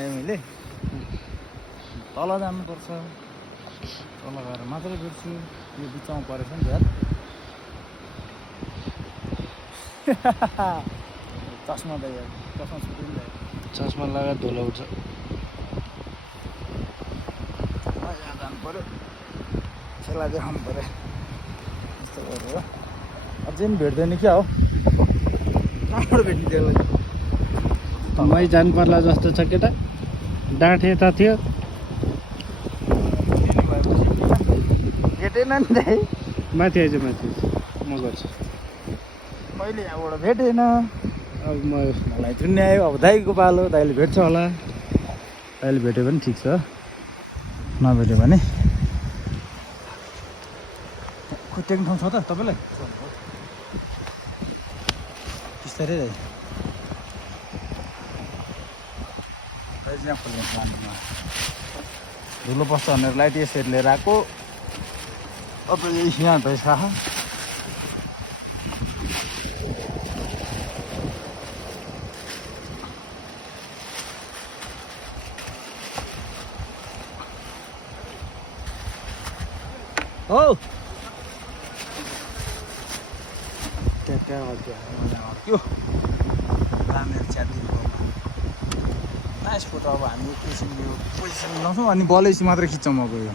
भने मैले तल जानुपर्छ, तल गएर मात्रै भेट्छु। यो बिचमा परेछ नि यार। चस्मा त यार, चस्मा छुट्टिन्छ यार। चस्मा लगाएर धुलो उठ्छ। यहाँ जानु पऱ्यो, खेला देखाउनु पऱ्यो। यस्तो गरेर अझै पनि भेट्दैन क्या हो, कहाँबाट भेट्ने त्यसलाई? मै जानु पर्ला जस्तो छ केटा। डाँठ यता थियो। भेटेन नि दाइ, माथि आइज माथि म गर्छु। मैले यहाँबाट भेटेन। अब मलाई थुन्ने आयो, अब दाइको पालो, दाइले भेट्छ होला। दाइले भेट्यो भने ठिक छ, नभेट्यो भने टेक्ने ठाउँ छ त तपाईँलाई? बिस्तारै दाइ, दाइ चाहिँ खोल्ने प्लानमा धुलो पस्छ भनेर लाइट यसरी लिएर आएको। अब यहाँ रहेछ। हो त्यो रामेर च्यातिएको नाइस फोटो। अब हामी एकैछिन यो पोजिसन लाउँछौँ अनि बलैसी मात्रै खिच्छौँ अब यो।